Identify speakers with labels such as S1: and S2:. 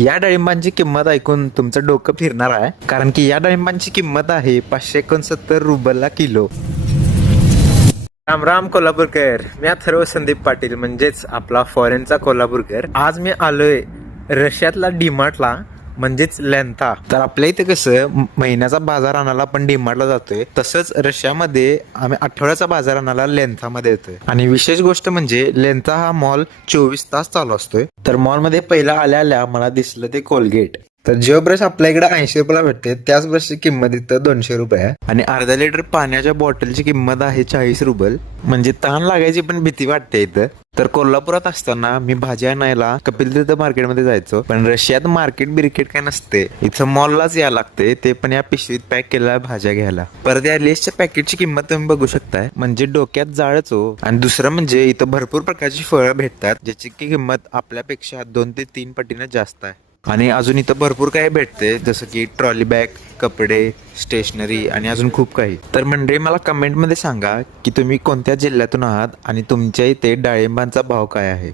S1: या डाळिंबांची किंमत ऐकून तुमचं डोकं फिरणार आहे. कारण की या डाळिंबांची किंमत आहे पाचशे एकोणसत्तर रुबलला किलो. राम राम कोल्हापूरकर. मी अथर्व संदीप पाटील म्हणजेच आपला फॉरेनचा कोल्हापूरकर. आज मी आलोय रशियातला डीमार्टला. म्हणजेच लेंथा तर आपल्या इथे कसं महिन्याचा बाजार आणायला आपण डिमांडला जातोय. तसंच रशियामध्ये आम्ही आठवड्याचा बाजार आणायला लेंथामध्ये येतोय. आणि विशेष गोष्ट म्हणजे लेंथा हा मॉल चोवीस तास चालू असतोय. तर मॉलमध्ये पहिला आल्या आल्या मला दिसलं ते कोलगेट तर जो ब्रश आपल्या इकडे ऐंशी रुपयाला भेटते त्याच ब्रशची किंमत इथं दोनशे रुपये आहे. आणि अर्धा लिटर पाण्याच्या बॉटलची किंमत आहे चाळीस रुपये. म्हणजे ताण लागायची पण भीती वाटते इथं. तर कोल्हापुरात असताना मी भाज्या आणायला कपिल तीर्थ मार्केटमध्ये जायचो. पण रशियात मार्केट बिर्केट काय नसते. इथं मॉललाच या लागते. ते पण या पिशवीत पॅक केलेल्या भाज्या घ्यायला. परत या लेसच्या पॅकेटची किंमत तुम्ही बघू शकताय. म्हणजे डोक्यात जाळचो हो. आणि दुसरं म्हणजे इथं भरपूर प्रकारची फळं भेटतात ज्याची की किंमत आपल्यापेक्षा दोन ते तीन पटीनं जास्त आहे. आणि अजून इथं भरपूर काही भेटते जसं की ट्रॉली बॅग कपडे स्टेशनरी आणि अजून खूप काही. तर मंडळी मला कमेंटमध्ये सांगा की तुम्ही कोणत्या जिल्ह्यातून आहात आणि तुमच्या इथे डाळिंबांचा भाव काय आहे?